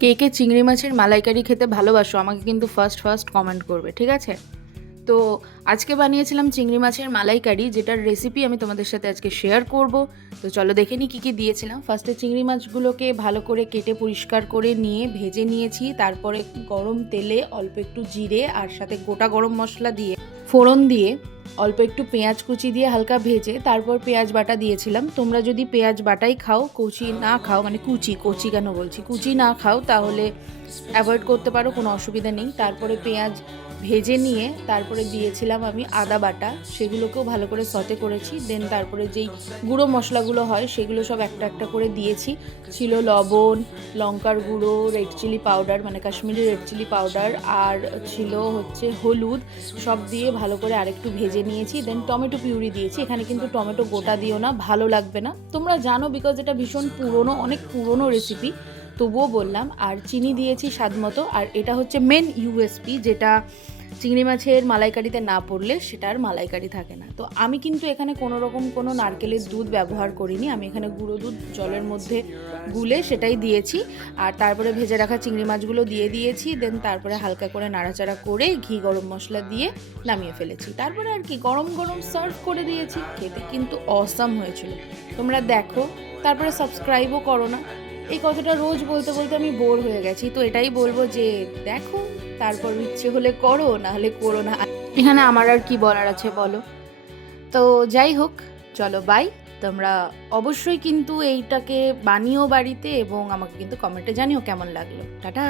কে কে চিংড়ি মাছের মালাইকারি খেতে ভালোবাসো আমাকে কিন্তু ফার্স্ট কমেন্ট করবে, ঠিক আছে? তো আজকে বানিয়েছিলাম চিংড়ি মাছের মালাইকারি, যেটার রেসিপি আমি তোমাদের সাথে আজকে শেয়ার করব। তো চলো দেখে নিই কী কী দিয়েছিলাম। ফার্স্টে চিংড়ি মাছগুলোকে ভালো করে কেটে পরিষ্কার করে নিয়ে ভেজে নিয়েছি। তারপরে গরম তেলে অল্প একটু জিরে আর সাথে গোটা গরম মশলা দিয়ে ফোড়ন দিয়ে অল্প একটু পেঁয়াজ কুচি দিয়ে হালকা ভেজে তারপর পেঁয়াজ বাটা দিয়েছিলাম। তোমরা যদি পেঁয়াজ বাটাই খাও, কুচি না খাও, মানে কুচি কেন বলছি, কুচি না খাও তাহলে অ্যাভয়েড করতে পারো, কোনো অসুবিধা নেই। তারপরে পেঁয়াজ ভেজে নিয়ে তারপরে দিয়েছিলাম আমি আদা বাটা, সেগুলোকেও ভালো করে সতে করেছি। দেন তারপরে যেই গুঁড়ো মশলাগুলো হয় সেগুলো সব একটা একটা করে দিয়েছি। ছিল লবণ, লঙ্কার গুঁড়ো, রেড চিলি পাউডার মানে কাশ্মীরি রেড চিলি পাউডার, আর ছিল হচ্ছে হলুদ, সব দিয়ে ভালো করে আরেকটু ভেজে নিয়েছি। দেন টমেটো পিউরি দিয়েছি। এখানে কিন্তু টমেটো গোটা দিও না, ভালো লাগবে না, তোমরা জানো, বিকজ এটা ভীষণ পুরনো, অনেক পুরনো রেসিপি, তবুও বললাম। আর চিনি দিয়েছি স্বাদ মতো। আর এটা হচ্ছে মেন ইউএসপি, যেটা চিংড়ি মাছের মালাইকারিতে না পড়লে সেটা আর মালাইকারি থাকে না। তো আমি কিন্তু এখানে কোনো রকম কোনো নারকেলের দুধ ব্যবহার করিনি, আমি এখানে গুঁড়ো দুধ জলের মধ্যে গুলে সেটাই দিয়েছি। আর তারপরে ভেজে রাখা চিংড়ি মাছগুলো দিয়ে দিয়েছি। দেন তারপরে হালকা করে নাড়াচাড়া করে ঘি গরম মশলা দিয়ে নামিয়ে ফেলেছি। তারপরে আর কি গরম গরম সার্ভ করে দিয়েছি। খেতে কিন্তু অসাম হয়েছিল, তোমরা দেখো। তারপরে সাবস্ক্রাইবও করো না। এই কথাটা রোজ বলতে বলতে আমি বোর হয়ে গেছি, তো এটাই বলবো যে দেখো, তারপর ইচ্ছে হলে করো, না হলে করো না। এখানে আমার আর কি বলার আছে বলো? তো যাই হোক, চলো বাই। তোমরা অবশ্যই কিন্তু এইটাকে বানিও বাড়িতে, এবং আমাকে কিন্তু কমেন্টে জানিও কেমন লাগলো। টাটা।